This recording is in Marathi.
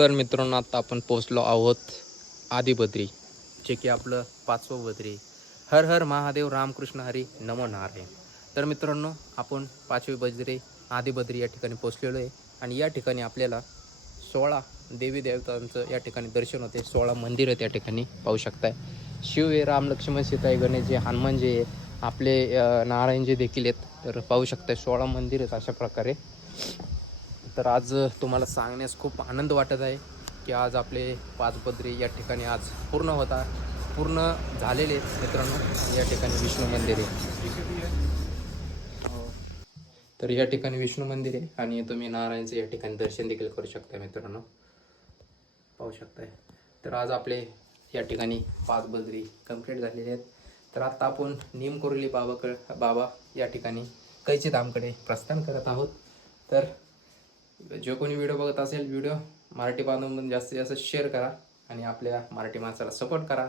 तर मित्रांनो आता आपण पोहोचलो आहोत आदिबद्री, जे की आपलं 5वं बद्री. हर हर महादेव, रामकृष्ण हरी, नमो नारायण. तर मित्रांनो आपण 5वी बद्री आदिबद्री या ठिकाणी पोहोचलेलो आहे आणि या ठिकाणी आपल्याला 16 देवी देवतांचं या ठिकाणी दर्शन होते. 16 मंदिरं त्या ठिकाणी पाहू शकताय. शिव आहे, राम लक्ष्मण सीता आहे, गणेश जे हनुमानजी आहे, आपले नारायणजी देखील आहेत. तर पाहू शकताय 16 मंदिर आहेत अशा प्रकारे. तर आज तुम्हाला सांगण्यास खूप आनंद वाटत आहे की आज आपले 5 बद्री या ठिकाणी आज पूर्ण झालेले आहेत मित्रांनो. या ठिकाणी विष्णू मंदिर आहे. तर या ठिकाणी विष्णू मंदिर आहे आणि तुम्ही नारायणचं या ठिकाणी दर्शन देखील करू शकता मित्रांनो, पाहू शकताय. तर आज आपले या ठिकाणी 5 बद्री कंप्लीट झालेले आहेत. तर आता आपण निमकोरली बाबा या ठिकाणी कैची धामकडे प्रस्थान करत आहोत. तर जो कोणी व्हिडिओ बघत असेल, व्हिडिओ मराठी बांधून जास्तीत जास्त शेअर करा आणि आपल्या मराठी माणसाला सपोर्ट करा.